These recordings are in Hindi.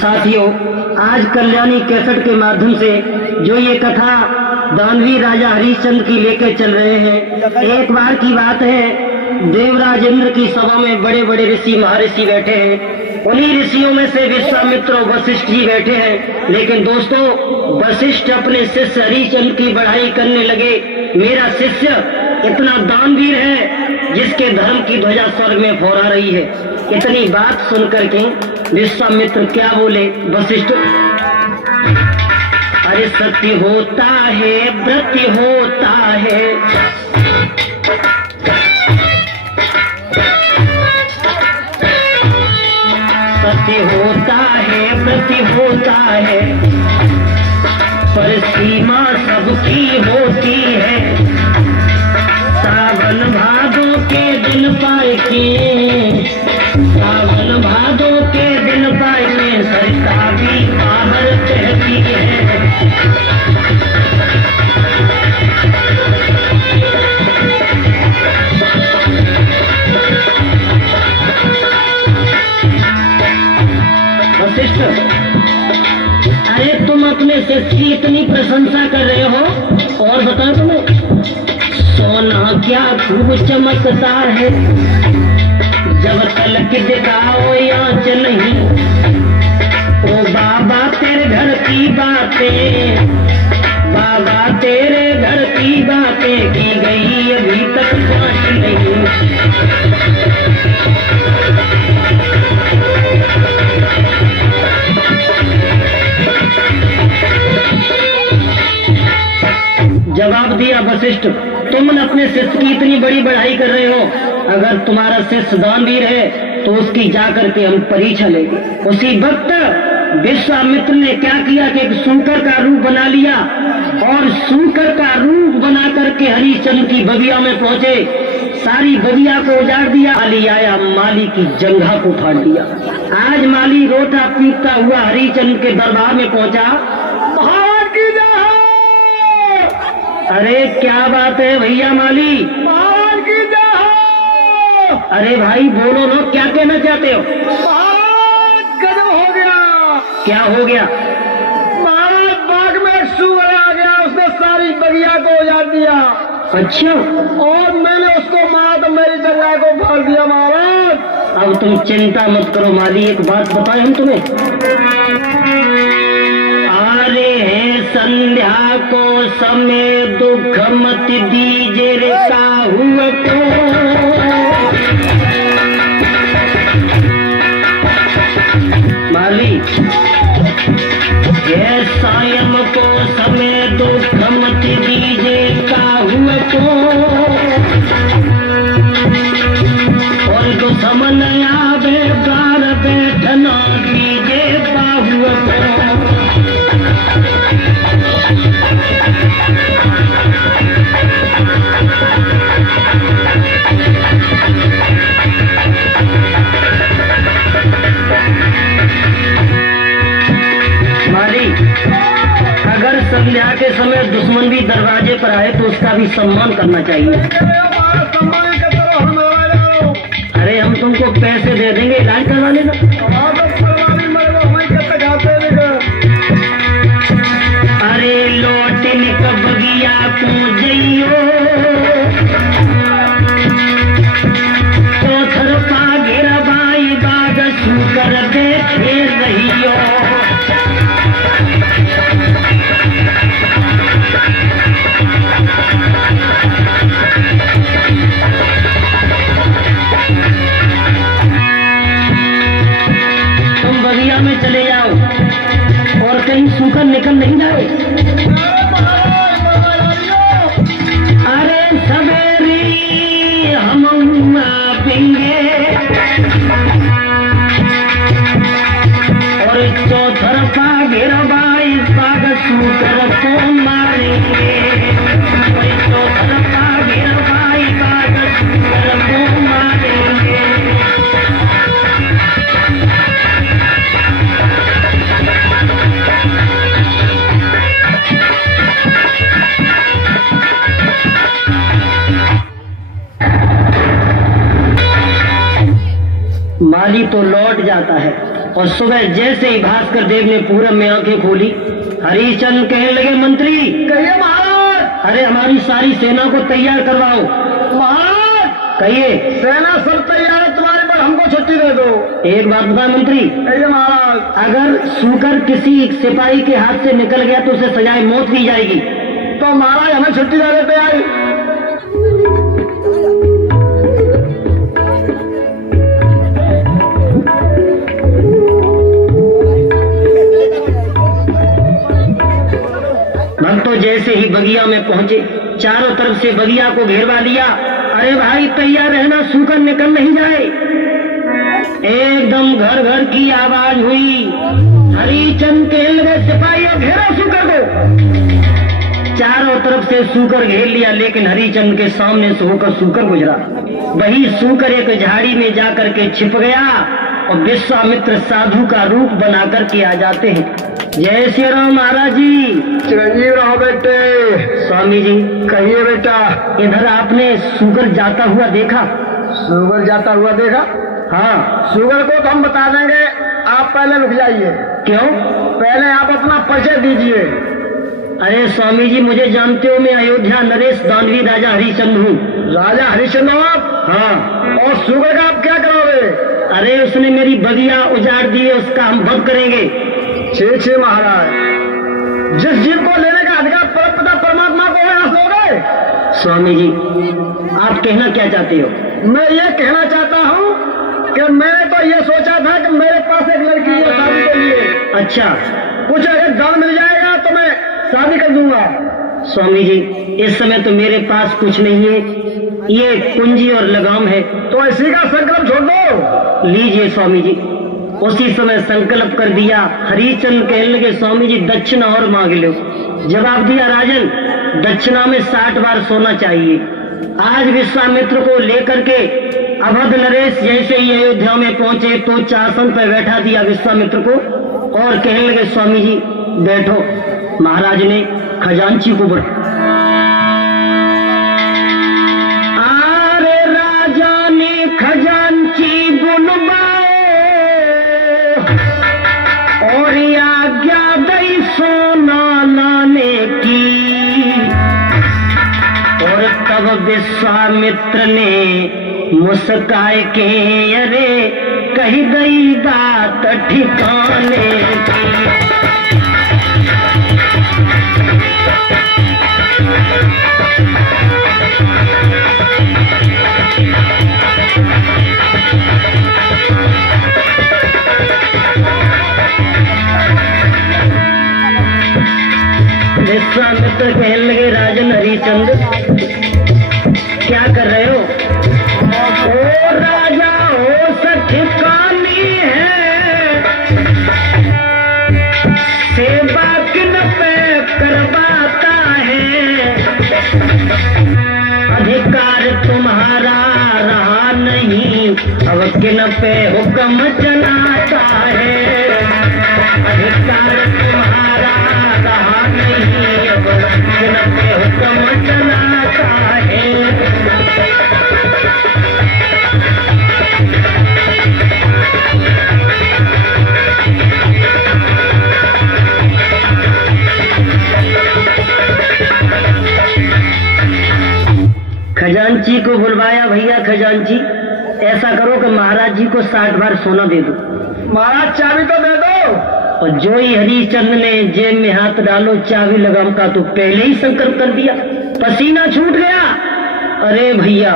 साथियों, आज कल्याणी कैसेट के माध्यम से जो ये कथा दानवी राजा हरिश्चंद्र की लेकर चल रहे हैं। एक बार की बात है, देवराज इंद्र की सभा में बड़े बड़े ऋषि महर्षि बैठे हैं। उन्हीं ऋषियों में से विश्वामित्र और वशिष्ठ जी बैठे हैं। लेकिन दोस्तों, वशिष्ठ अपने शिष्य हरिश्चंद्र की बढ़ाई करने लगे। मेरा शिष्य इतना दानवीर है जिसके धर्म की ध्वजा स्वर्ग में फहरा रही है। इतनी बात सुनकर के विश्वामित्र क्या बोले, वशिष्ठ, अरे सत्य होता है, व्रत होता है, सत्य होता है, व्रत होता है, पर सीमा सबकी होती है। सावन भादों के दिन पाए के, सावन भादों के दिन पाए में सरिता भी बाहर कहती है। वशिष्ठ, अरे तुम अपने शिष्य की इतनी प्रशंसा कर रहे हो, और बता तुम्हें सोना क्या खूब चमकता है, जब तलक दिखाओ आँच नहीं। ओ बाबा तेरे घर की बातें, बाबा तेरे घर की बातें की गई अभी तक जांच नहीं। जवाब दिया वशिष्ठ, तुम अपने शिष्य की इतनी बड़ी बढ़ाई कर रहे हो। अगर तुम्हारा शिष्य दानवीर है तो उसकी जाकर के हम परीक्षा लेंगे। उसी वक्त विश्वामित्र ने क्या किया कि एक सूकर का रूप बना लिया, और सूकर का रूप बना करके हरिश्चंद्र की बगिया में पहुंचे। सारी बगिया को उजाड़ दिया। माली आया, माली की जंघा को फाड़ दिया। आज माली रोटा पीटता हुआ हरिश्चंद्र के दरबार में पहुंचा। अरे क्या बात है भैया माली, अरे भाई बोलो ना, क्या कहना चाहते हो? गजब हो गया। क्या हो गया? महाराज, बाग में एक सूअर आ गया, उसने सारी बगिया को उजाड़ दिया। अच्छा, और मैंने उसको मारा तो मेरी जगह को फाड़ दिया महाराज। अब तुम चिंता मत करो माली, एक बात बताएं हम तुम्हें। अरे है संध्या को समय दुख मत दीजे रे काहुआ को, माली ये सायं को समय दुख मत दीजे काहुआ को, और दुश्मन आवे द्वार बैठना दीजे बाहुआ को। अगर संध्या के समय दुश्मन भी दरवाजे पर आए तो उसका भी सम्मान करना चाहिए। अरे हम तुमको पैसे दे देंगे, इलाज करवा लेना। अरे लौटन कब बगिया को जइयो, तो थरपा घेरा बाई बाग सुकर देखे रहियो। में चले जाओ और कहीं सूखा निकल नहीं जाए। अरे सवेरे हम पीएंगे और चौथरफा घेरबाई बाग सूकर को मारेंगे, चौथरफा घेरबाई बाग सूकर को मारेंगे। माली तो लौट जाता है। और सुबह जैसे ही भास्कर देव ने पूरब में आंखें खोली, हरिश्चंद्र कहने लगे, मंत्री कहिए महाराज। अरे हमारी सारी सेना को तैयार करवाओ। महाराज कहिए। सेना सब तैयार है तुम्हारे पर, हमको छुट्टी दे दो। एक बात बता मंत्री, कहिए महाराज। अगर सूकर किसी सिपाही के हाथ से निकल गया तो उसे सजाए मौत दी जाएगी। तो महाराज हमें छुट्टी दे देते आई। भक्तों जैसे ही बगिया में पहुंचे, चारों तरफ से बगिया को घेरवा लिया। अरे भाई तैयार रहना, सूकर निकल नहीं जाए। एकदम घर घर की आवाज हुई। हरिश्चंद्र के लगे, सिपाहियों घेरो सूकर को। चारों तरफ से सूकर घेर लिया, लेकिन हरिश्चंद्र के सामने से होकर सूकर गुजरा। वही सूकर एक झाड़ी में जाकर के छिप गया और विश्वामित्र साधु का रूप बना करके आ जाते हैं। जय श्री राम महाराज जी। चिरंजीव रहो बेटे। स्वामी जी कहिए बेटा। इधर आपने सूकर जाता हुआ देखा? सुगर जाता हुआ देखा? हाँ। सुगर को तो हम बता देंगे, आप पहले रुक जाइए। क्यों? पहले आप अपना परिचय दीजिए। अरे स्वामी जी मुझे जानते हो, मैं अयोध्या नरेश दानवी राजा हरिश्चंद्र हूँ। राजा हरिश्चंद्र हो आप? हाँ। और सुगर का आप क्या करोगे? अरे उसने मेरी बगिया उजाड़ दी है, उसका हम वध करेंगे। छे महाराज, जिस जीव को लेने का अधिकार परमपिता परमात्मा को है, आप लोगे? स्वामी जी आप कहना क्या चाहते हो? मैं ये कहना चाहता हूँ कि मैंने तो ये सोचा था कि मेरे पास एक लड़की है शादी के लिए। अच्छा। कुछ अगर दान मिल जाएगा तो मैं शादी कर दूंगा। स्वामी जी इस समय तो मेरे पास कुछ नहीं है, ये कुंजी और लगाम है। तो इसी का संकल्प छोड़ दो। लीजिए स्वामी जी। उसी समय संकल्प कर दिया। हरिश्चंद्र कहने लगे, स्वामी जी दक्षिणा और मांग लो। जवाब दिया, राजन दक्षिणा में 60 बार सोना चाहिए। आज विश्वामित्र को लेकर के अवध नरेश जैसे ही अयोध्या में पहुंचे तो चासन पर बैठा दिया विश्वामित्र को और कहने लगे, स्वामी जी बैठो। महाराज ने खजांची को आरे राजा ने खजांची बुलवाओ और आज्ञा दई सोना लाने की। और तब विश्वामित्र ने मुस्काए के अरे कही गई बात ठिकाने की। विश्वामित्र कहने लगे, राजन हरिश्चंद्र क्या कर रहे हो? ओ राजा हो सठिकानी है, सेवा किन पे करवाता है। अधिकार तुम्हारा रहा नहीं, अब किन पे हुक्म चलाता है। अधिकार तुम्हारा रहा नहीं, अब किन पे हुक्म चलाता है। खजांची को बुलवाया, भैया खजांची ऐसा करो कि महाराज जी को 60 बार सोना दे दो। महाराज चाबी तो दे दो। और जो ही हरिश्चंद्र ने जेब में हाथ डालो चाबी लगाम का तो पहले ही संकल्प कर दिया, पसीना छूट गया। अरे भैया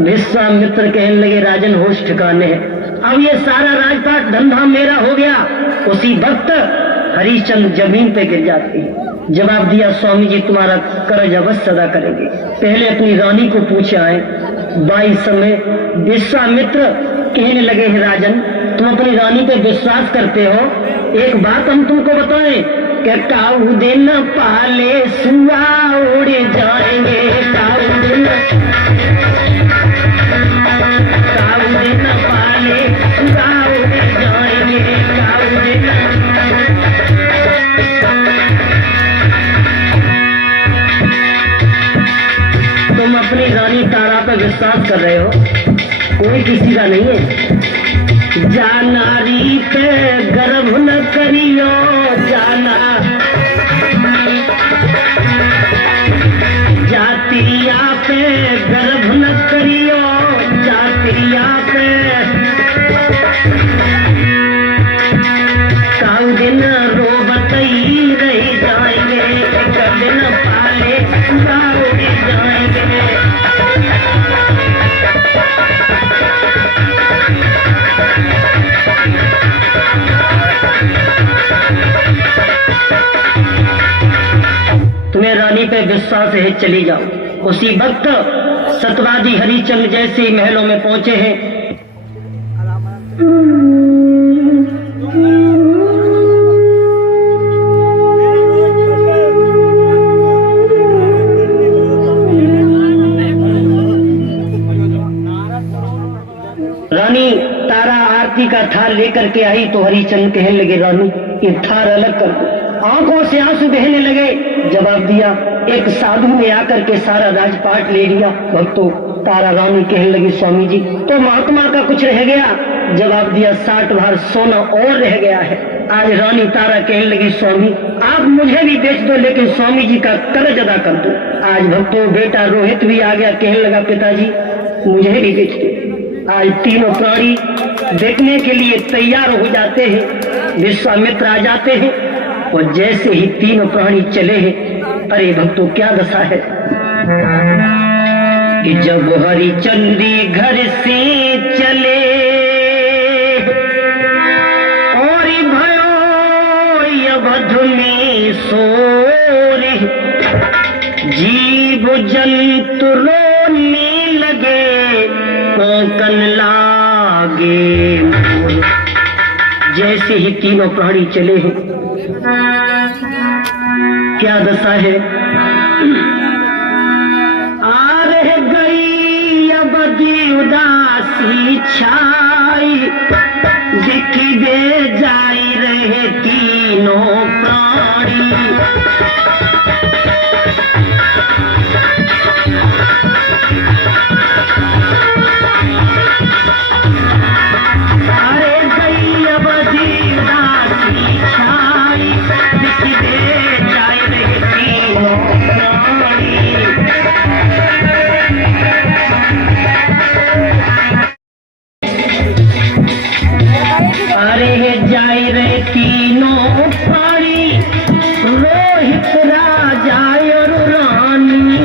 विश्वामित्र कहने लगे, राजन होश ठिकाने है, अब ये सारा राजपाट धंधा मेरा हो गया। उसी वक्त हरिश्चंद्र जमीन पे गिर जाते हैं। जवाब दिया, स्वामी जी तुम्हारा कर्ज अवश्य अदा करेंगे, पहले अपनी रानी को पूछे आए। 22 समय विश्वामित्र कहने लगे, हे राजन तुम अपनी रानी पे विश्वास करते हो, एक बात हम तुमको बताएं कि काऊ दिन पाले सुआ उड़ जाएंगे। काऊ दिन पाले सुआ उड़ जाएंगे। काऊ दिन तुम अपनी रानी तारा पर विश्वास कर रहे हो, कोई किसी का नहीं है। जानारी पे गर्भ न करियो जाना, जातिया पे गर्भ न करियो जातिया पे, काउ दिन रोबतई रह जाएंगे, एक दिन पाले दौड़ जाएंगे। तुम्हें रानी पे विश्वास है, चली जाओ। उसी वक्त सतवादी हरिचंद जैसे महलों में पहुंचे हैं। रानी तारा आरती का थाल लेकर के आई तो हरिचंद कहने लगे, रानी ये थाल अलग कर दो। आंखों से आंसू बहने लगे। जवाब दिया, एक साधु ने आकर के सारा राजपाट ले लिया। भक्तों, तारा रानी कहने लगी, स्वामी जी तो महात्मा का कुछ रह गया? जवाब दिया, 60 भार सोना और रह गया है। आज रानी तारा कहने लगी, स्वामी आप मुझे भी बेच दो, लेकिन स्वामी जी का कर्ज अदा कर दो। आज भक्तों बेटा रोहित भी आ गया, कहने लगा, पिताजी मुझे भी बेच दो। आज तीनों प्राणी देखने के लिए तैयार हो जाते हैं। विश्वामित्र आ जाते हैं और जैसे ही तीनों प्राणी चले हैं, अरे भक्तों क्या दशा है कि जब हरिचंद्री घर से चले और भयो अवध में सोरे, जीव जंतु रोने लगे, कोकन लागे मोर। जैसे ही तीनों प्राणी चले हैं, क्या दशा है? आ रह गई अवधि उदासी छाई, दिखी दे जाई रहे तीनों प्राणी। अरे जाई रे तीनों पारी, रोहित राजा और रानी।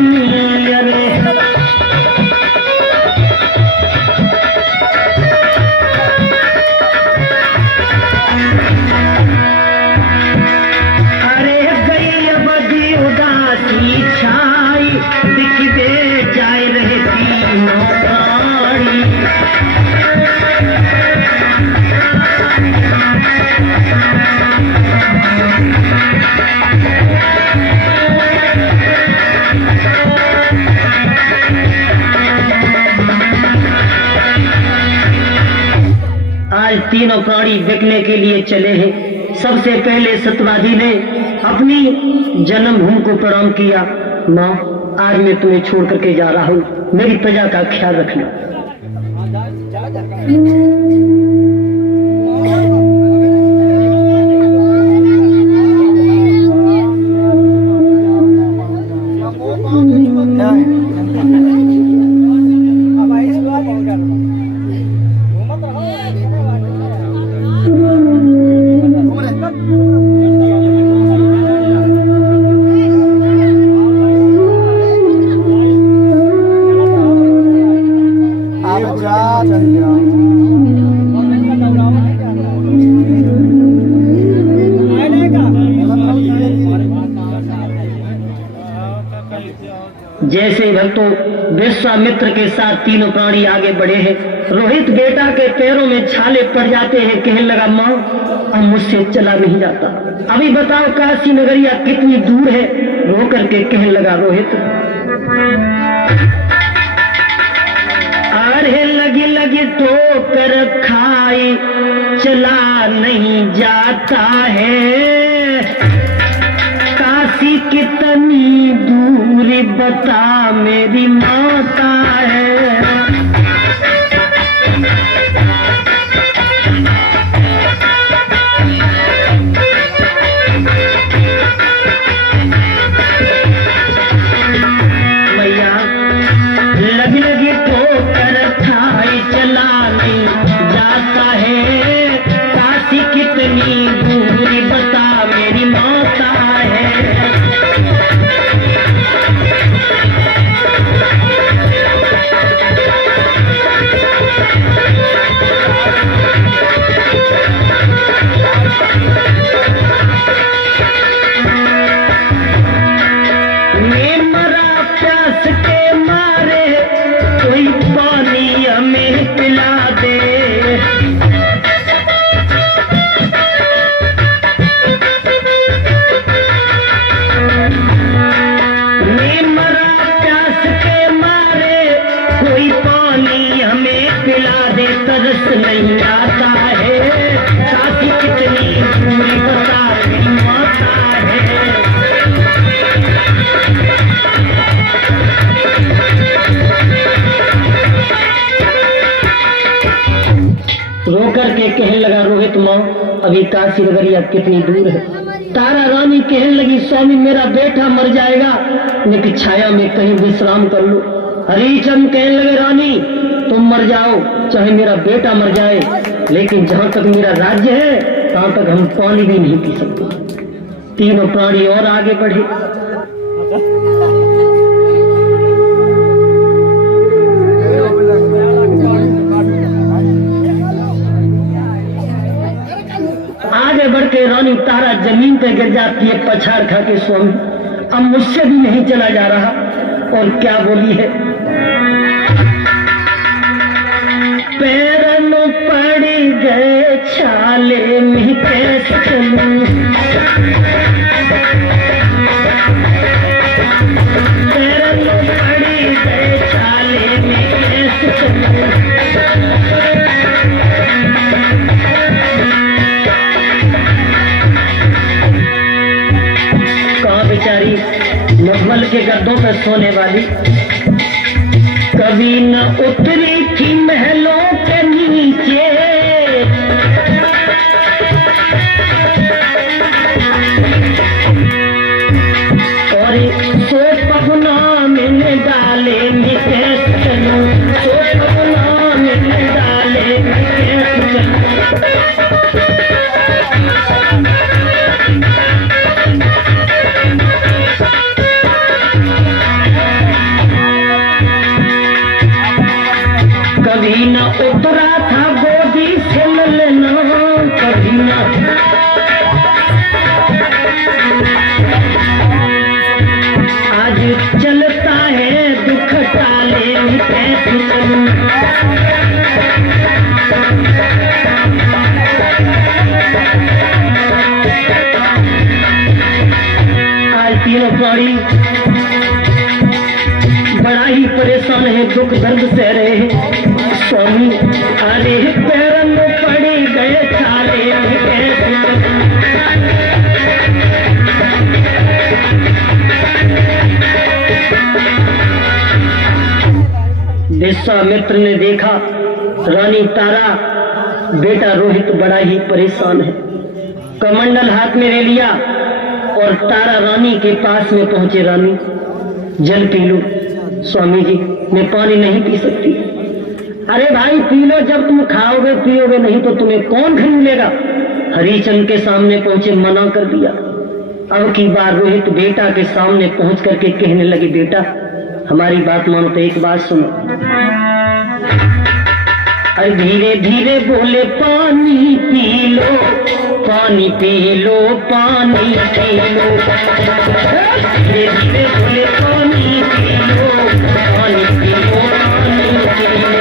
अरे गई अवधि उदासी छाई, दिख दे जाए रहे तीनों प्राणी। आज तीनों प्राणी देखने के लिए चले हैं। सबसे पहले सतवादी ने अपनी जन्मभूमि को प्रणाम किया। माँ, आज मैं तुम्हें छोड़ करके जा रहा हूँ, मेरी प्रजा का ख्याल रखना। जैसे भक्तों विश्वामित्र के साथ तीनों प्राणी आगे बढ़े हैं, रोहित बेटा के पैरों में छाले पड़ जाते हैं। कहने लगा, माँ अब मुझसे चला नहीं जाता, अभी बताओ काशी नगरिया कितनी दूर है? रो करके कहने लगा रोहित, अरे लगी लगी ठोकर खाई चला नहीं जाता है, काशी कितनी दूरी बता मेरी माता है। चला नहीं जाता है, काशी कितनी दूरी बता मेरी माता है। मैं मरा प्यास के मारे, कोई पानी हमें पिला दे। मैं मरा प्यास के मारे, कोई पानी हमें पिला दे। तरस नहीं आता है, काशी कितनी दूरी बता मेरी माता है। रोकर के कहने लगा रोहित माँ, अभी काशी नगरिया कितनी दूर है। तारा रानी कहने लगी स्वामी मेरा बेटा मर जाएगा, लेकिन छाया में कहीं विश्राम कर लो। हरिचंद कहने लगे रानी तुम मर जाओ चाहे मेरा बेटा मर जाए, लेकिन जहां तक मेरा राज्य है तहां तक हम पानी भी नहीं पी सकते। तीनों प्राणी और आगे बढ़े। आगे बढ़ के रानी तारा जमीन पे गिर जाती है पछाड़ खा के, स्वामी अब मुझसे भी नहीं चला जा रहा। और क्या बोली है, पैरों में पड़ गए छाले में कैसे चलूं, पैरों में पड़ गए छाले में कैसे चलूं। बेचारी मखमल के गद्दों पर सोने वाली, कभी न उतरी थी महलों के नीचे, और सो पहुना मैंने डाले में कैसे चलूं, सो पहुना मैंने डाले में कैसे चलूं। कभी न उतरा था गोदी से ललना, कभी न आज चलता है दुख टाले कैसे चलूं। आज तीनों प्राणी बड़ा ही परेशान है, दुख दर्द सह रहे हैं। स्वामी अरे पैरों में पड़े गए छाले कैसे चलूं। विश्वामित्र ने देखा रानी तारा बेटा रोहित बड़ा ही परेशान है, कमंडल हाथ में ले लिया और तारा रानी के पास में पहुंचे। रानी जल पी लो। स्वामी जी मैं पानी नहीं पी सकती। अरे भाई पी लो, जब तुम खाओगे पियोगे, नहीं तो तुम्हें कौन खरीद लेगा। हरिचंद के सामने पहुंचे, मना कर दिया। अब की बार रोहित बेटा के सामने पहुंच करके कहने लगे बेटा हमारी बात मानो तो एक बात सुनो। अरे धीरे धीरे बोले पानी पी लो, पानी पी लो, पानी पी लो। धीरे धीरे बोले पानी पी लो, पानी पी लो, पानी पी लो।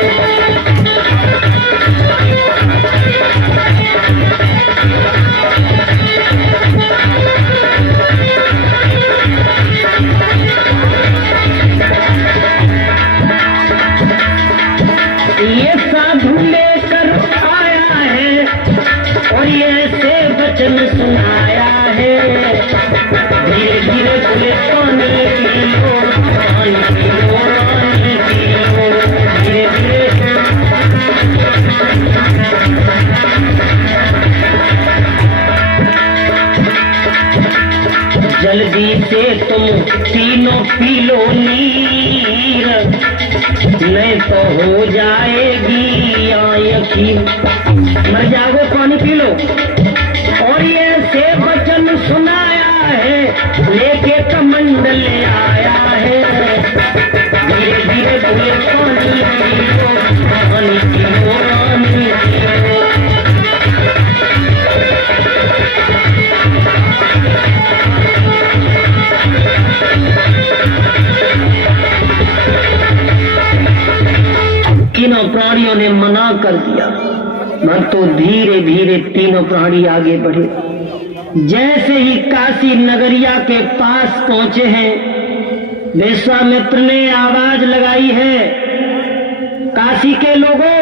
ये साधु लेकर आया है और ये ऐसे वचन सुनाया है। धीरे धीरे बोले पानी पी लो, पानी पी लो, पानी पी लो। धीरे धीरे जल्दी से तुम तीनों पी लो नीर, नहीं तो हो जाएगी की मर जाओ पानी पी लो। और ये से वचन सुनाया है लेके कमंडल आया है। धीरे धीरे बोले पानी पियो, पानी पियो, पानी पियो। तीनों प्राणियों ने मना कर दिया, मगर तो धीरे धीरे तीनों प्राणी आगे बढ़े। जैसे ही काशी नगरिया के पास पहुंचे हैं, विश्वामित्र ने आवाज लगाई है, काशी के लोगों,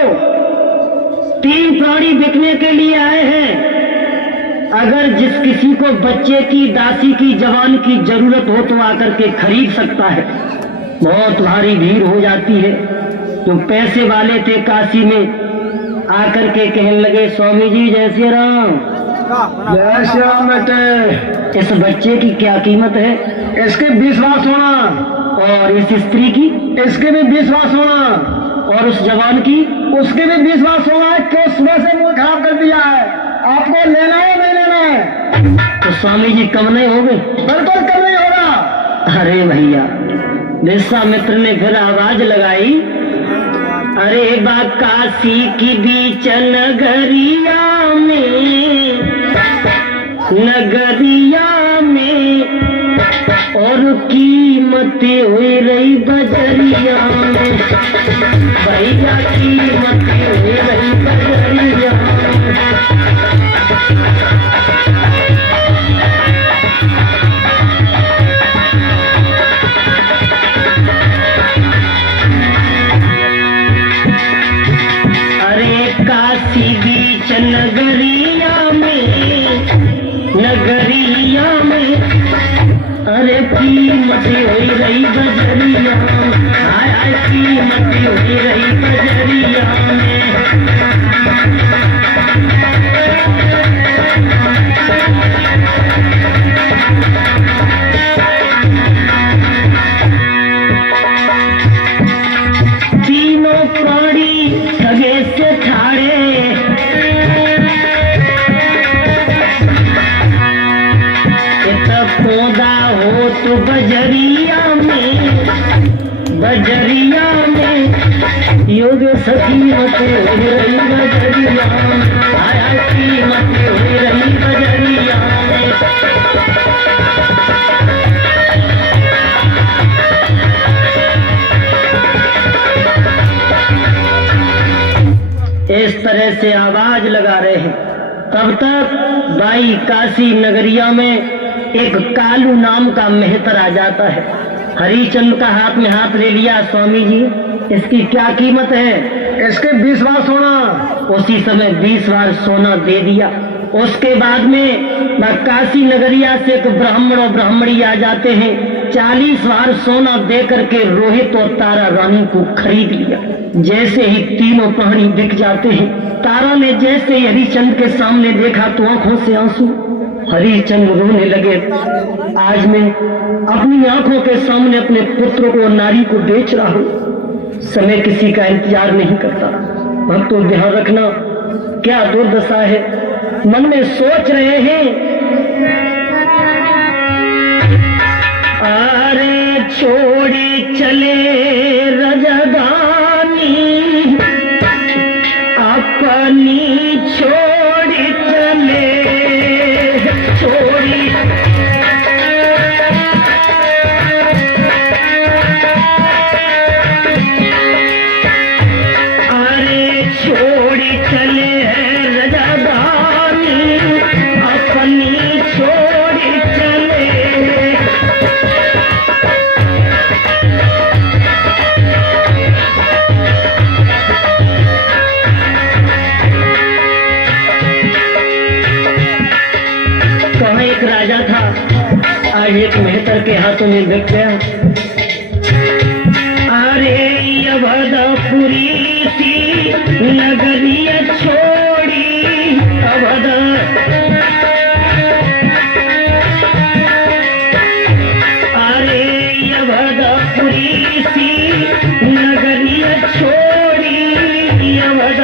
3 प्राणी बिकने के लिए आए हैं। अगर जिस किसी को बच्चे की, दासी की, जवान की जरूरत हो तो आकर के खरीद सकता है। बहुत भारी भीड़ हो जाती है। जो पैसे वाले थे काशी में आकर के कहने लगे, स्वामी जी जय श्री राम। जय श्री राम बेटे। इस बच्चे की क्या कीमत है? इसके 20 सोना। और इस स्त्री की? इसके भी 20 सोना। और उस जवान की? उसके भी 20 सोना है। क्यों सुबह से मुंह खराब कर दिया है? आपको लेना है नहीं लेना है? तो स्वामी जी कम नहीं हो गए? बिल्कुल कम नहीं होगा। अरे भैया, विश्वामित्र ने फिर आवाज लगाई, अरे बात काशी की बीच नगरिया में, नगरिया में और कीमतें हुई रही बजरिया में। भैया कीमतें हुई रही बजरिया में। नगरिया में, नगरिया में अरे कीमतें हुई रही बजरिया, हाय हाय कीमतें हुई रही बजरिया में। तीनों प्राणी सगे से ठाड़े, पौधा हो तो बजरिया में, बजरिया में योग कीमत हो रही बजरिया में, आया कीमत हो रही बजरिया में। इस तरह से आवाज लगा रहे हैं। तब तक बाई काशी नगरिया में एक कालू नाम का मेहतर आ जाता है। हरिचंद का हाथ में हाथ ले लिया, स्वामी जी इसकी क्या कीमत है? इसके 20 सोना। उसी समय 20 बार सोना दे दिया। उसके बाद में काशी नगरिया से एक ब्राह्मण और ब्राह्मणी आ जाते हैं। 40 बार सोना दे करके रोहित और तारा रानी को खरीद लिया। जैसे ही तीनों प्राणी बिक जाते हैं, तारा ने जैसे ही हरिचंद के सामने देखा तो आंखों से आंसू। हरिचंद रोने लगे, आज मैं अपनी आंखों के सामने अपने पुत्र को, नारी को बेच रहा हूँ। समय किसी का इंतजार नहीं करता। भक्तों ध्यान रखना, क्या दुर्दशा है। मन में सोच रहे हैं, अरे छोड़ी चले रजगानी, अपनी छोड़ी चले, छोड़ी अरे छोड़ी चले रजगानी, अपनी छोड़ी चले। एक राजा था, आज एक मेहतर के हाथों में बिक गया। अरे अवधपुरी सी नगरिया छोड़ी, अवध अरे अवधपुरी सी नगरिया छोड़ी, अवध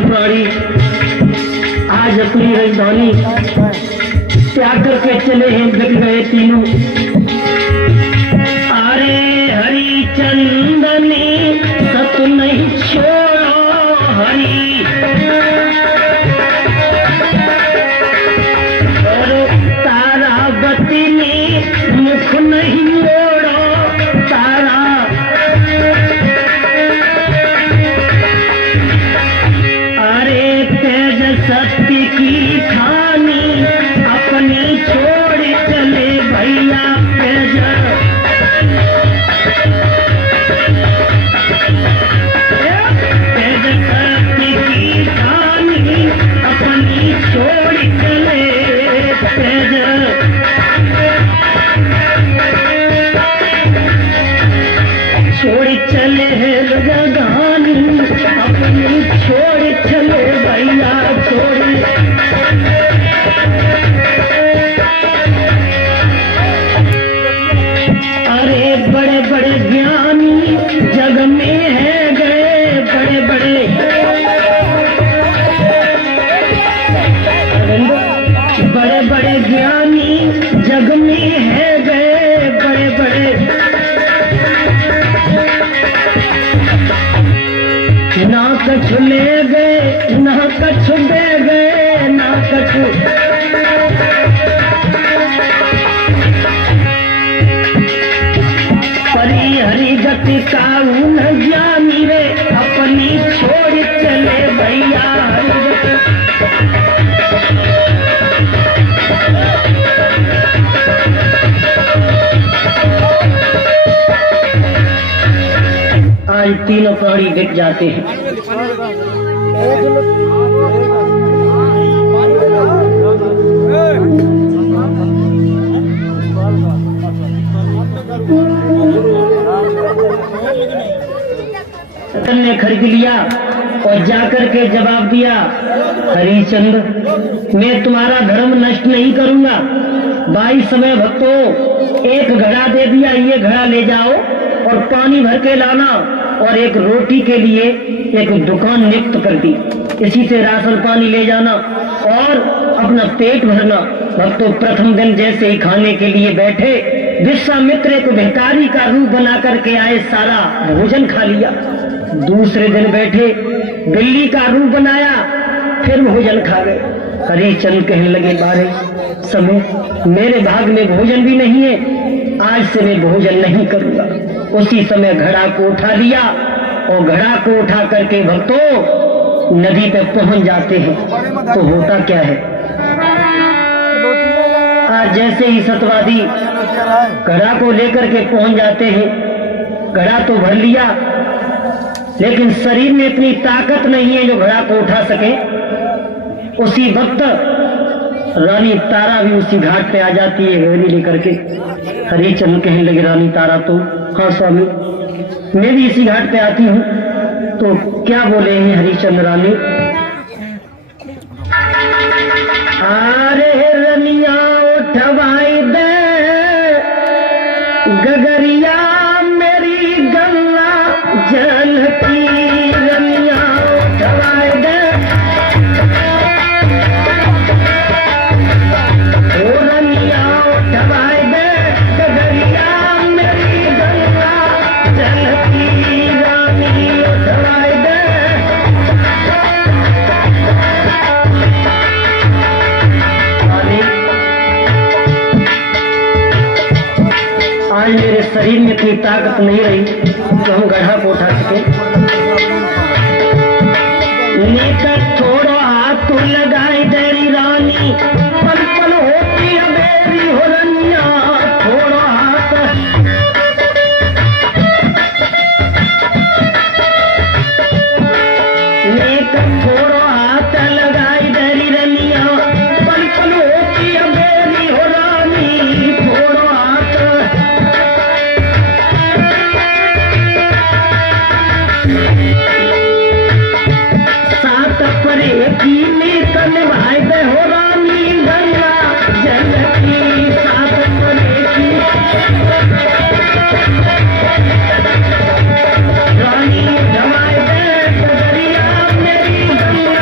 प्राणी आज अपनी राजधानी त्याग करके चले हैं, बिक गए तीनों। अरे हरिचंदनी सत नहीं छोड़ो हरि, और तारावती ने मुख नहीं मोड़ो तारा। अरे तेज सत्य की खानी अपनी छोड़ चले भैया तेज। तेज सत्य की खानी अपनी छोड़ चले तेज। छोड़ चले रजगानी अपनी छोड़ चले भैया छोड़। अरे बड़े बड़े ज्ञानी जग में है गए, बड़े बड़े बड़े बड़े ज्ञानी जग में है गए, बड़े बड़े। ना कछु ले गए ना कछु दे गए, ना कछु परी हरि गति काऊ न जानी रे, अपनी छोड़ चले भैया हरि गति। आज तीनों प्राणी बिक जाते हैं। ने खरीद लिया और जाकर के जवाब दिया, हरिश्चंद्र मैं तुम्हारा धर्म नष्ट नहीं करूंगा। 22 समय भक्तों एक घड़ा दे दिया, ये घड़ा ले जाओ और पानी भर के लाना, और एक रोटी के लिए एक दुकान नियुक्त कर दी, इसी से राशन पानी ले जाना और अपना पेट भरना। भक्तों प्रथम दिन जैसे ही खाने के लिए बैठे, विश्वामित्र एक भिखारी का रूप बना करके आए, सारा भोजन खा लिया। दूसरे दिन बैठे बिल्ली का रूप बनाया, फिर भोजन खा गए। हरिश्चंद्र कहने लगे, बारे समय मेरे भाग में भोजन भी नहीं है, आज से मैं भोजन नहीं करूंगा। उसी समय घड़ा को उठा लिया और घड़ा को उठा करके भक्तों नदी पे पहुंच जाते हैं। तो होता क्या है, आज जैसे ही सतवादी घड़ा को लेकर के पहुंच जाते हैं, घड़ा तो भर लिया लेकिन शरीर में इतनी ताकत नहीं है जो घड़ा को उठा सके। उसी वक्त रानी तारा भी उसी घाट पे आ जाती है घड़ी लेकर के। हरिश्चंद्र कहने लगे, रानी तारा तो, हाँ स्वामी मैं भी इसी घाट पे आती हूँ। तो क्या बोले हैं हरिश्चंद्र रानी, अरे रनिया उठवाई दे गगरिया मेरी गंगा जल की, रनिया उठवाई दे ओ रनिया उठवाई दे गगरिया मेरी गंगा जल की, रानी उठवाई दे। आज मेरे शरीर में इतनी ताकत नहीं रही तो हम गढ़ा को उठा सके। लेकर थोड़ा हाथ तो लगाई देरी रानी, पल पल होती अबेरी हो रनिया, थोड़ा हाथ लेकर थोड़ा हाथ लगाई देरी रनिया, पल पल होती अबेरी हो रानी, थोड़ा हाथ। सात परे की निकल भाई बे हो रानी गंगा जल की, सात परे की रानी धमाई दे गगरिया मेरी गंगा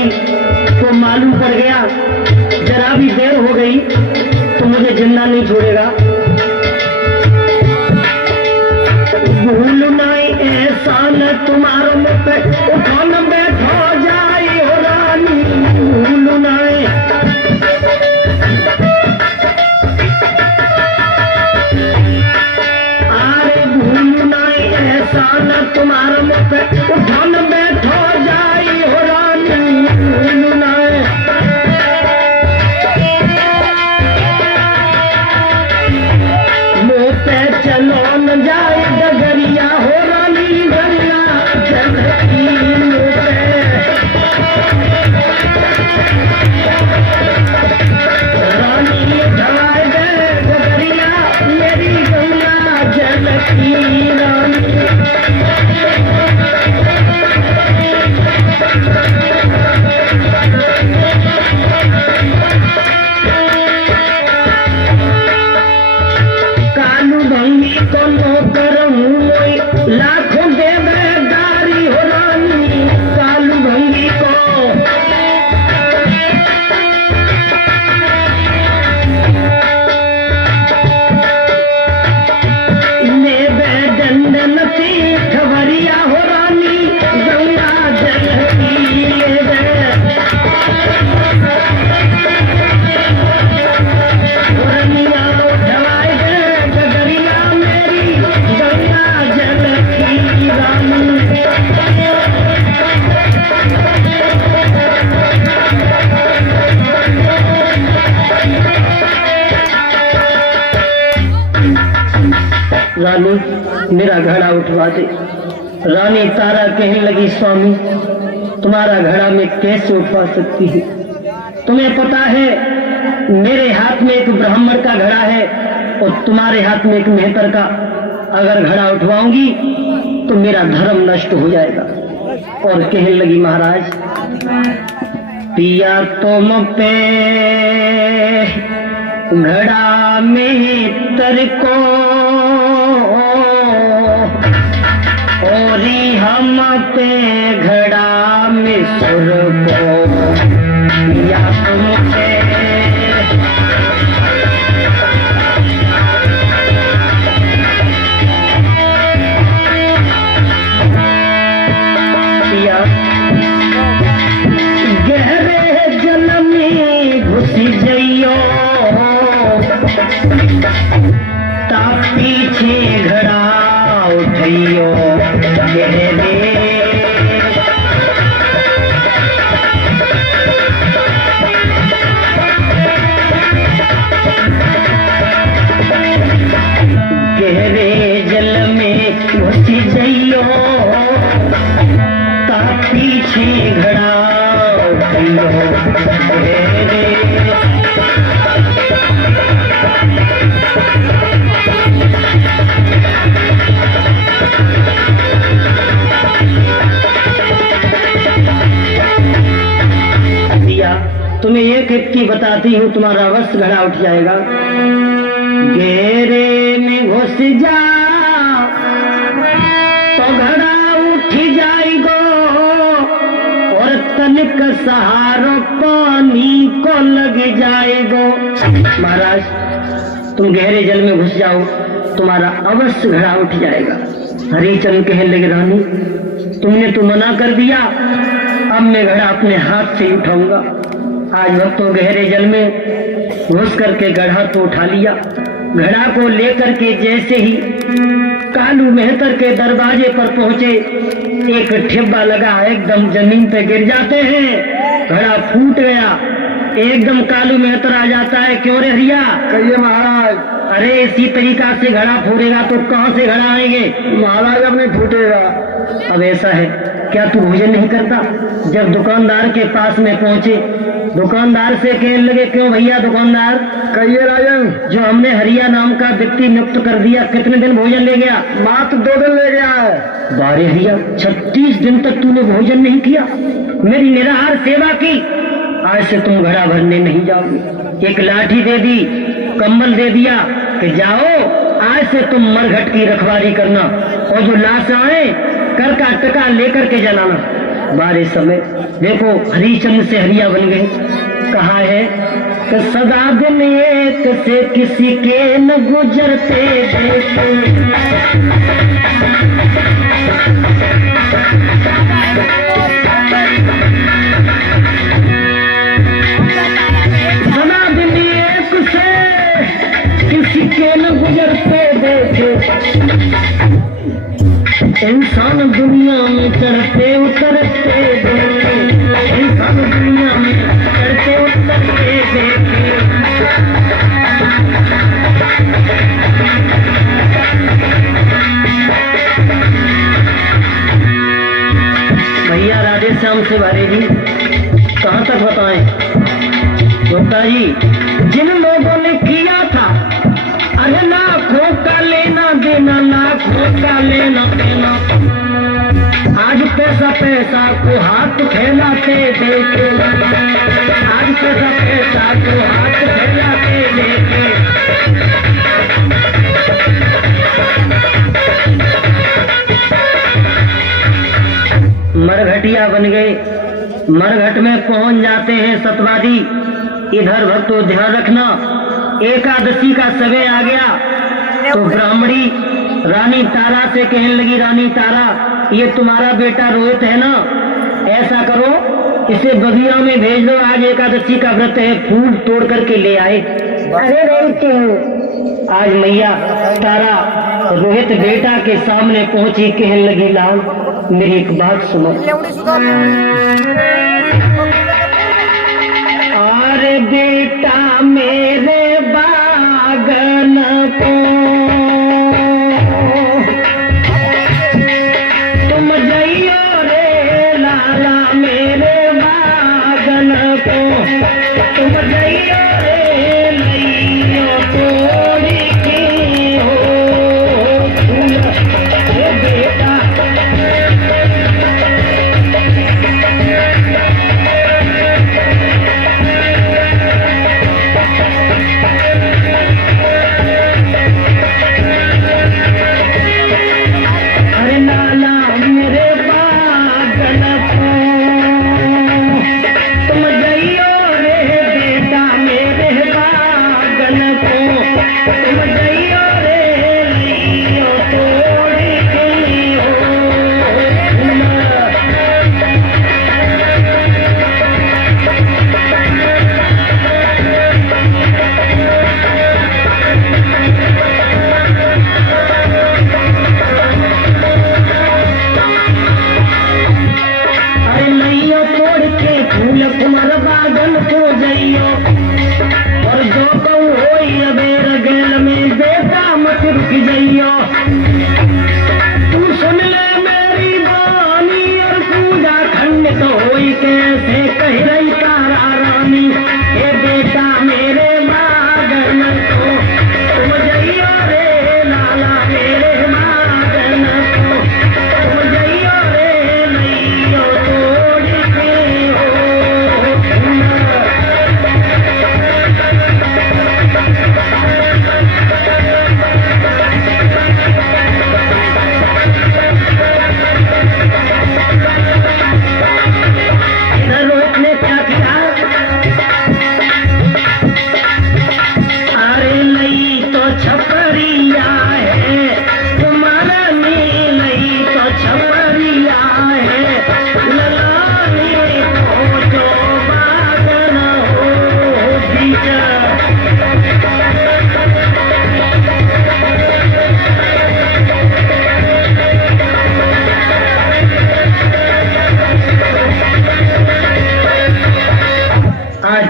होगी तो मालूम पड़ गया जरा भी देर हो गई तो मुझे जिंदा नहीं छोड़ेगा। भूल नहीं ऐसा न तुम्हारो मुख उठो न बैठो जाई हो रानी, भूल नहीं अरे भूल नहीं ऐसा न तुम्हारो मुख उठो न बैठो जाई हो रानी, भूल नहीं मुँह पे चलो न जाए डगरिया हो रानी, डगरिया चलती मुँह पे रानी ढाई दे डगरिया मेरी गंगा जलती रानी। कालू भंगी को नौकर हूँ लाखों देवेदारी हो रानी, कालू भंगी को नेबे दंडन तीर्थ भरिया हो रानी, गंगा जलती लेबे रनिया उठवाए दे डगरिया मेरी गंगा जलती रानी। रानी मेरा घड़ा उठवा दे। रानी तारा कहने लगी स्वामी तुम्हारा घड़ा मैं कैसे उठवा सकती हूँ, तुम्हें पता है मेरे हाथ में एक ब्राह्मण का घड़ा है और तुम्हारे हाथ में एक मेहतर का, अगर घड़ा उठवाऊंगी तो मेरा धर्म नष्ट हो जाएगा। और कहने लगी महाराज पिया तुम पे घड़ा मेहतर को और हम पे घड़ा में सुर को, या तुम पे गहरे जल में घुस जइयो ता पीछे घड़ा उठइयो गहरे गहरे जल में घुस जइयो ता पीछे घड़ा उठइयो गहरे। तुम्हें एक युक्ति बताती हूँ तुम्हारा अवश्य घड़ा उठ जाएगा। घेरे में घुस जा तो घड़ा उठ जाएगो और तनिक सहारो पानी को लग जाएगो। महाराज तुम गहरे जल में घुस जाओ तुम्हारा अवश्य घड़ा उठ जाएगा। हरिचंद कहने लगे रानी तुमने तो मना कर दिया, अब मैं घड़ा अपने हाथ से उठाऊंगा। आज भक्तों गहरे जल में घुस करके घड़ा तो उठा लिया। घड़ा को लेकर के जैसे ही कालू मेहतर के दरवाजे पर पहुंचे एक ठिब्बा लगा, एकदम जमीन पे गिर जाते हैं। घड़ा फूट गया, एकदम कालू मेहतर आ जाता है। क्यों रे हरिया? कहिए महाराज। अरे इसी तरीका से घड़ा फोड़ेगा तो कहाँ से घड़ा आएंगे? महाराज अब नहीं फूटेगा। अब ऐसा है, क्या तू भोजन नहीं करता? जब दुकानदार के पास में पहुंचे, दुकानदार से कहने लगे क्यों भैया दुकानदार? कहिए राजन। जो हमने हरिया नाम का व्यक्ति नियुक्त कर दिया, कितने दिन भोजन ले गया? मात्र 2 दिन ले गया है। बारे हरिया, 36 दिन तक तूने भोजन नहीं किया, मेरी निराहार सेवा की, आज से तुम घड़ा भरने नहीं जाओगे। एक लाठी दे दी, कंबल दे दिया कि जाओ आज से तुम मरघट की रखवाली करना और जो लाश आए कर का टका लेकर के जलाना। बारिश समय देखो हरिचंद्र से हरिया बन गए। कहा है कि सदा दिन एक से किसी के न गुजरते देखे, सदा दिन एक से किसी के न गुजरते देखे, इंसान दुनिया में चढ़ते उतरते देखे, इंसान दुनिया में चढ़ते उतरते देखे। भैया राधे श्याम से भारे जी कहाँ तक बताएं? गुप्ता जी, जिन लोगों ने किया था अरे लाखों का लेना देना, लाखों का लेना देना, आज पैसा पैसा को हाथ फैलाते देखे, आज पैसा पैसा को हाथ फैलाते देखे। मरघटिया बन गए, मरघट में पहुंच जाते हैं सतवादी। इधर भक्तों ध्यान रखना, एकादशी का समय आ गया तो ब्राह्मणी रानी तारा से कहने लगी, रानी तारा ये तुम्हारा बेटा रोहित है ना, ऐसा करो इसे बगिया में भेज दो, आज एकादशी का व्रत है, फूल तोड़ करके ले आए। अरे रोहित हूँ। आज मैया तारा रोहित बेटा के सामने पहुंची, कहने लगी लाल मेरी एक बात सुनो। अरे बेटा मेरे बागन को तुम जइयो रे लाला, मेरे बागन को तुम जइयो रे लइयो तोड़ी की हो फूल रे बेटा।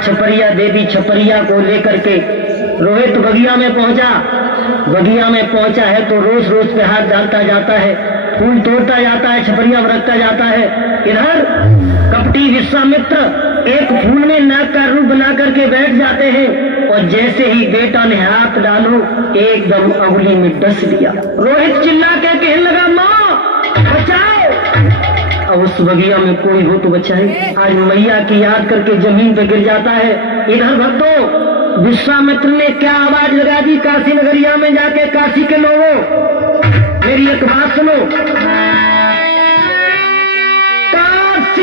छपरिया देवी छपरिया को लेकर के रोहित बगिया में पहुंचा। बगिया में पहुंचा है तो रोज रोज पे हाथ डालता जाता है, फूल तोड़ता जाता है, छपरिया रखता जाता है। इधर कपटी विश्वामित्र एक फूल में नाग का रूप बना करके बैठ जाते हैं और जैसे ही बेटा ने हाथ डालो एकदम अंगुली में डस लिया। रोहित चिल्ला के कहने लगा माँ बचाओ। अब उस बगिया में कोई हो तो बचाए। आज मैया की याद करके जमीन पे गिर जाता है। इधर भक्तों विश्वामित्र ने क्या आवाज लगा दी काशी नगरिया में जाके, काशी के लोगों मेरी एक बात सुनो। काशी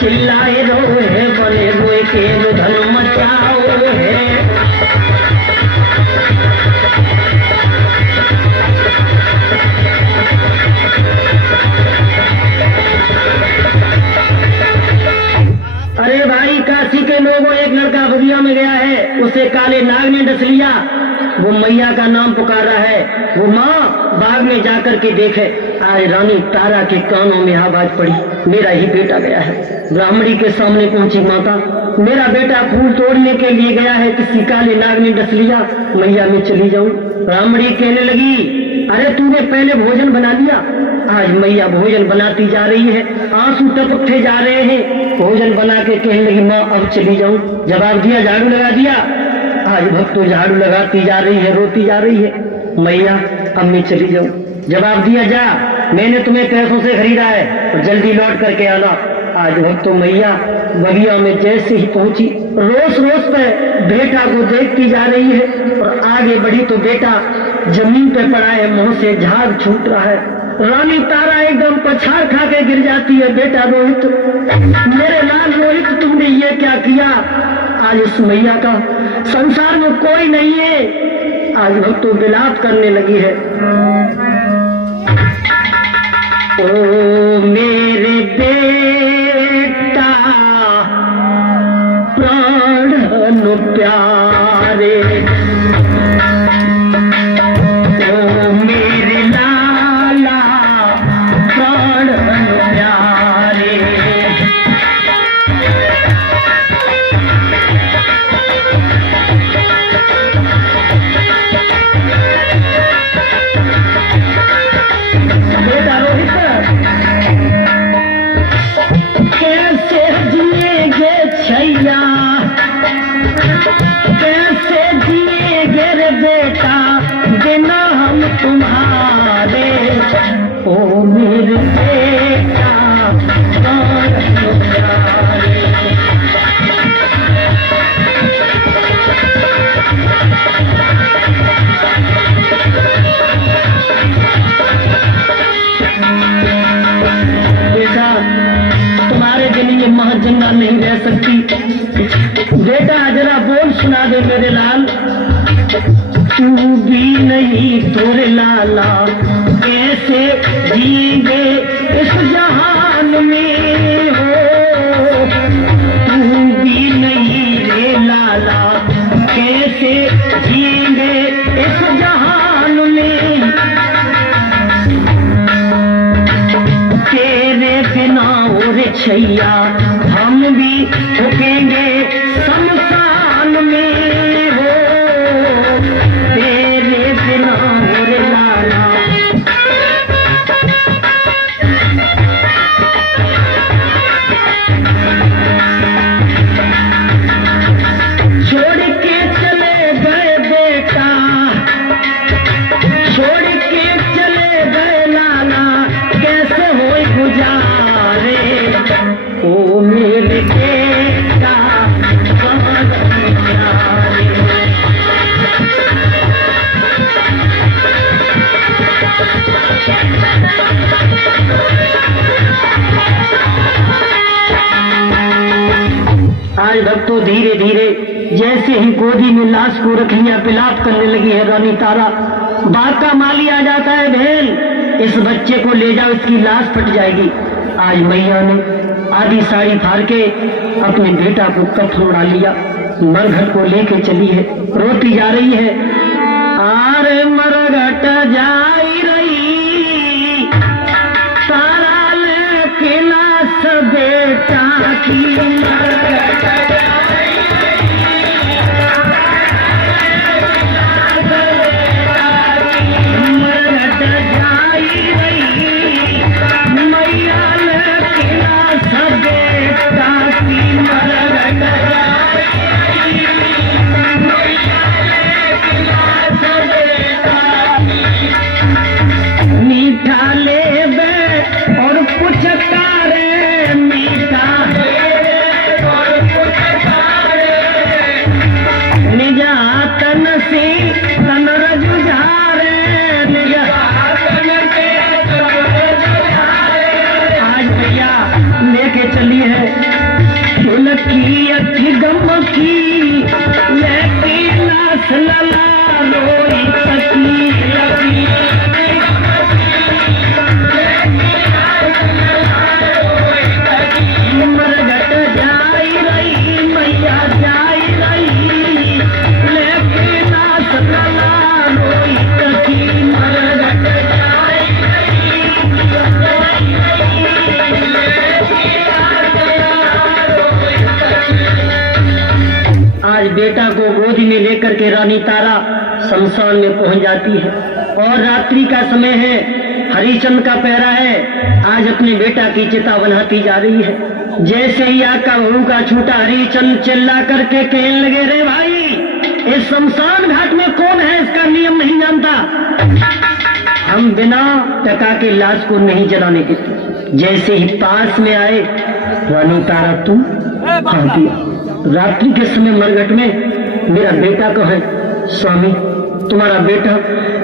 चिल्लाए रोए बने रोए के जो धन मचाओ है। अरे भाई काशी के लोगों, एक लड़का बगिया में गया है, उसे काले नाग ने डस लिया। वो मैया का नाम पुकारा है। वो माँ बाग में जाकर के देखे, आज रानी तारा के कानों में आवाज पड़ी, मेरा ही बेटा गया है। ब्राह्मणी के सामने पहुंची माता, मेरा बेटा फूल तोड़ने के लिए गया है, किसी काले नाग ने डस लिया, मैया मैं चली जाऊं। ब्राह्मणी कहने लगी, अरे तूने पहले भोजन बना लिया? आज मैया भोजन बनाती जा रही है, आंसू टपकते जा रहे हैं। भोजन बना के कहने लगी, माँ अब चली जाऊं। जवाब दिया, झाड़ू लगा दिया। आज भक्तों झाड़ू लगाती जा रही है, रोती जा रही है, मैया अब मैं चली जाऊं। जवाब दिया, जा, मैंने तुम्हें पैसों से खरीदा है, और जल्दी लौट करके आना। आज भक्तों मैया बगिया में जैसे ही पहुंची, रोस रोस पे बेटा को देखती जा रही है, और आगे बढ़ी तो बेटा जमीन पे पड़ा है, मुंह से झाग छूट रहा है। रानी तारा एकदम पछाड़ खा के गिर जाती है, बेटा रोहित, मेरे लाल रोहित, तुमने ये क्या किया? आज इस मैया का संसार में कोई नहीं है। आज भक्तों विलाप करने लगी है। ओ मेरे बेटा प्राण प्यारे, ओ मेरे लाला प्राण प्यारे। बेटा रोहित, कैसे जिएगे छैया, कैसे जिएगे रे बेटा बिना हम तुम्हारे। ओ मेरे बेटा प्राण प्यारे। बेटा तुम्हारे बिना ये महजन्ना नहीं रह सकती। बेटा जरा बोल सुना दे मेरे लाल, तू भी नहीं तोरे लाला, कैसे जीवे इस जहान में हो। तू भी नहीं रे लाला, कैसे जीवे इस जहान में। तेरे बिना और छैया हम भी ठुकेंगे शमशान में हो। तेरे बिना और लाला, छोड़ के चले गए बेटा, छोड़ के चले गए लाला, कैसे हो गुजारे। ओ मेरे बेटा प्राण प्यारे। आज भक्तों धीरे धीरे जैसे ही गोदी में लाश को रख लिया, विलाप करने लगी है रानी तारा। बाग का माली आ जाता है, भेल इस बच्चे को ले जाओ, इसकी लाश फट जाएगी। आज मैया ने आधी साड़ी फाड़ के अपने बेटा को कफन डाल लिया, मरघट को लेके चली है, रोती जा रही है। आरे मरघट जाई रही तारा लेके लाश बेटा की। मरघट जाई रही मैया लेके लाश बेटा की। मरघट मीठा ले बे और कुछ तारे मीठा रानी तारा शमशान में पहुंच जाती है और रात्रि का समय है, हरिश्चंद्र का पहरा है। आज अपने बेटा की चिता बनाती जा रही है। जैसे ही आग का बहू का छूटा, हरिश्चंद्र चिल्ला करके कहने लगे, रे भाई, इस शमशान घाट में कौन है, इसका नियम नहीं जानता। हम बिना टका के लाश को नहीं जलाने देते। जैसे ही पास में आए, रानी तारा तुम? हाँ दिया। रात्रि के समय मरघट में मेरा बेटा कहाँ है? स्वामी, तुम्हारा बेटा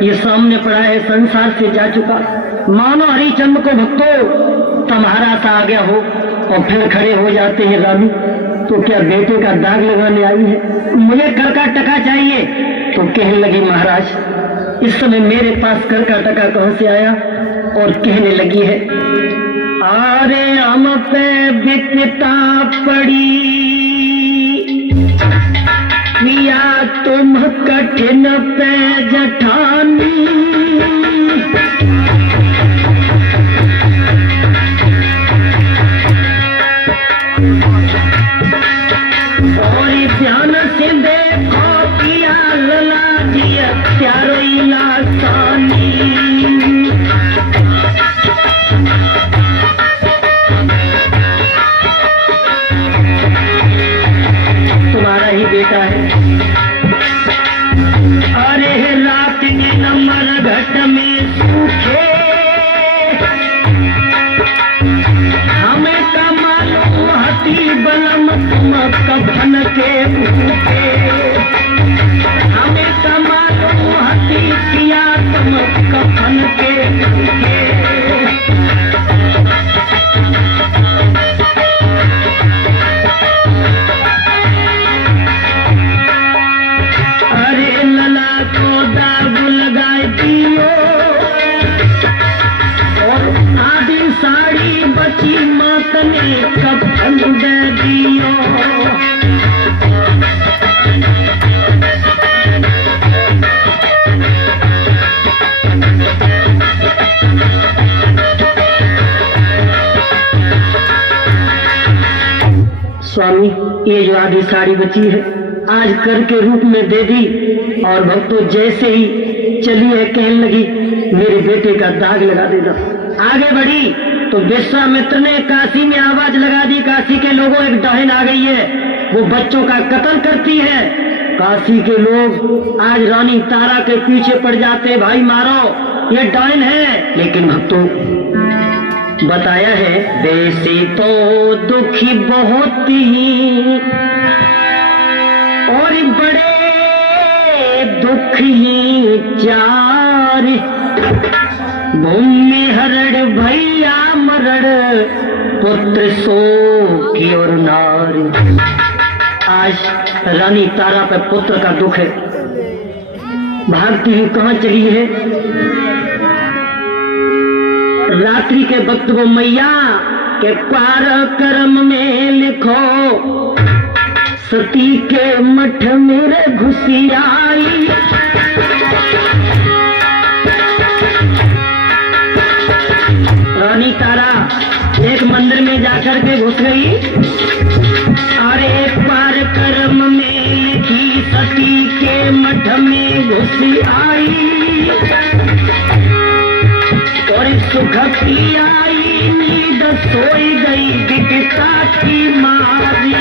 ये सामने पड़ा है, संसार से जा चुका। मानो हरिश्चंद्र को भक्तो तुम्हारा सा आ गया हो और फिर खड़े हो जाते हैं। रानी, तो क्या बेटे का दाग लगाने आई है? मुझे कर का टका चाहिए। तो कहने लगी, महाराज, इस समय मेरे पास कर का टका कहां से आया? और कहने लगी है, अरे हम पे बिपता पड़ी या तुम कठिन पे जठानी, और ध्यान से देखो किया लला जी प्यारो लासानी। तुम्हारा ही बेटा है। अरे रात के नंबर घट में सूखे, हमें कमालो हती बलम तुम कफन के भूखे, हमें कमालो हती किया तुम कफन के भूखे। अरे लला को दाग लगाए दियो, और आधी साड़ी बची मात ने कफन दे दियो। स्वामी, ये जो आधी साड़ी बची है आज कर के रूप में दे दी। और भक्तों जैसे ही चली है, कहने लगी, मेरे बेटे का दाग लगा देना। आगे बढ़ी तो विश्वामित्र ने काशी में आवाज लगा दी, काशी के लोगों, एक डायन आ गई है, वो बच्चों का कत्ल करती है। काशी के लोग आज रानी तारा के पीछे पड़ जाते, भाई मारो, ये डायन है। लेकिन भक्तों बताया है, वैसे तो दुखी बहुत ही और बड़े दुख ही चार, भूमि हरड़ भैया मरड़ पुत्र सो की और नारी। आज रानी तारा पे पुत्र का दुख है, भागती हुई कहां चली है? रात्रि के वक्त वो मैया के पार कर्म में लिखो, सती के मठ मेरे घुसी आई। रानी तारा एक मंदिर में जाकर के घुस गई। अरे पार कर्म में लिखी, सती के मठ में घुसी आई, और सुख की आई नींद सोई गई दिखता की मारी।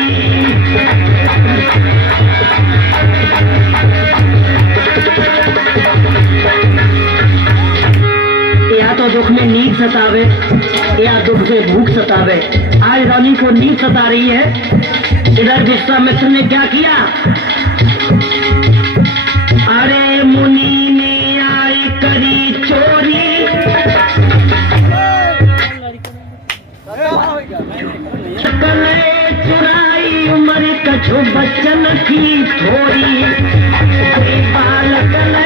या तो दुख में नींद सतावे या दुख से भूख सतावे। आज रानी को नींद सता रही है। इधर विश्वामित्र ने क्या किया? अरे मुनि ने आई करी चोरी, कले चुराई उम्र कछु बच्चन की थोड़ी, बालक ले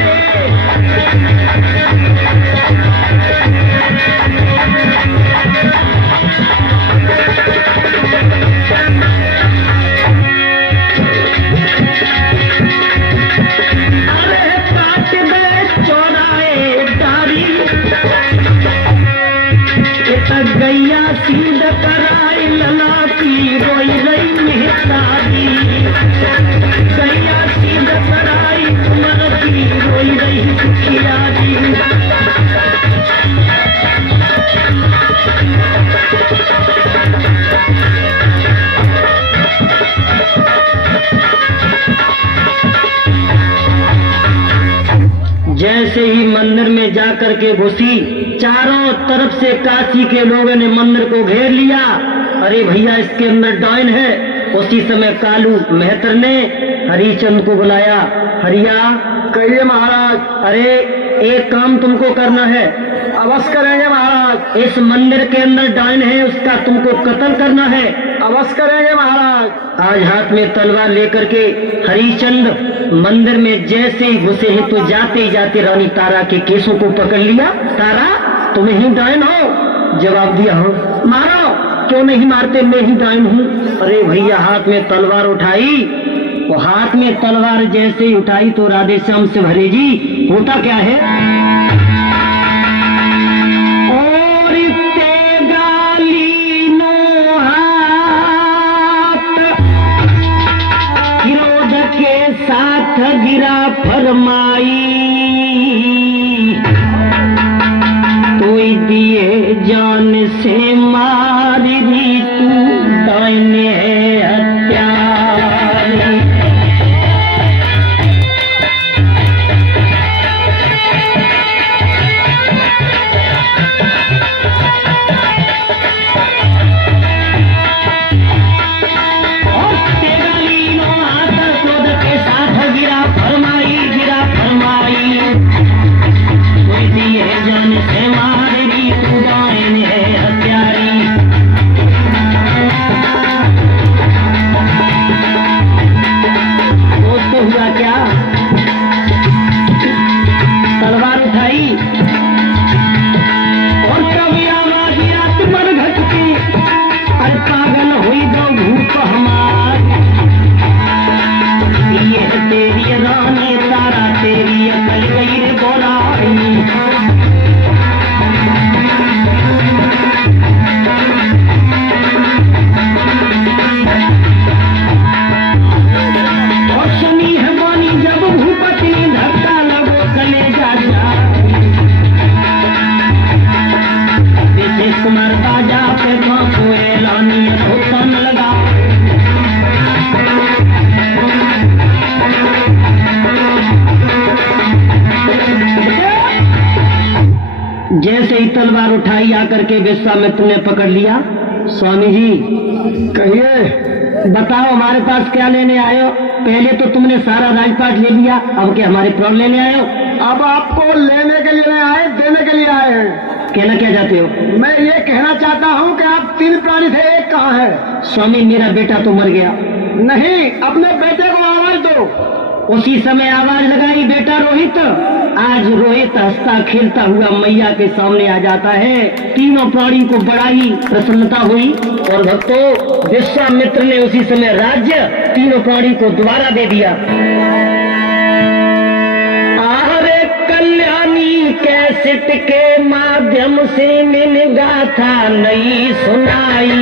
गैया सीध कराई लला की रोई रही मेहतारी, गैया सीध कराई मुखिया जी। जैसे ही मंदिर में जाकर के घुसी, चारों तरफ से काशी के लोगों ने मंदिर को घेर लिया। अरे भैया इसके अंदर डायन है। उसी समय कालू मेहतर ने हरिचंद को बुलाया। हरिया, कहिए महाराज। अरे एक काम तुमको करना है। अवश्य करेंगे महाराज। इस मंदिर के अंदर डायन है, उसका तुमको कत्ल करना है। अवश्य करेंगे महाराज। आज हाथ में तलवार लेकर के हरिचंद मंदिर में जैसे ही घुसे हैं तो जाते ही जाते रानी तारा के केसों को पकड़ लिया। तारा, तुम ही डायन हो? जवाब दिया, हो। मारो। क्यों नहीं मारते, मैं ही डायन हूँ। अरे भैया हाथ में तलवार उठाई, वो हाथ में तलवार जैसे ही उठाई तो राधे श्याम से भरे जी होता क्या है। और तेगाली नो हाथ क्रोध के साथ गिरा फरमाई, तो दिए जान से मारी तू डायन है हत्यारी। और तेगाली नो हाथ क्रोध के साथ गिरा फरमाई, गिरा फरमाई, कोई दिए जान से मारी तू डायन है हत्यारी। दोस्तों हुआ क्या, तलवार उठाई और कभी आवाज रात पर घटती, अरे पागल हुई दो भूत हमार। ये है तेरी रानी तारा, तेरी अकल गई रे बोराई। और सुनी है वाणी जब भूपति धक्का लगो गले जा जा। विशेष कुमार बाजा पे को एलानी होतन लगा। जैसे ही तलवार उठाई आकर के विश्वामित्र ने पकड़ लिया। स्वामी जी, कहिए। बताओ हमारे पास क्या लेने आए हो? पहले तो तुमने सारा राजपाट ले लिया, अब क्या हमारे प्राण लेने आए हो? अब आपको लेने के लिए नहीं आए, देने के लिए आए हैं। कहना क्या चाहते हो? मैं ये कहना चाहता हूँ कि आप 3 प्राणी थे, एक कहाँ है? स्वामी मेरा बेटा तो मर गया। नहीं, अपने बेटे को आवाज दो। उसी समय आवाज लगाई, बेटा रोहित। आज रोहित हंसता खेलता हुआ मैया के सामने आ जाता है। तीनों प्राणी को बड़ा ही प्रसन्नता हुई और भक्तों विश्वामित्र ने उसी समय राज्य तीनों प्राणी को दोबारा दे दिया। आहरे कल्याणी कैसेट के माध्यम से मैंने गाथा नई सुनाई।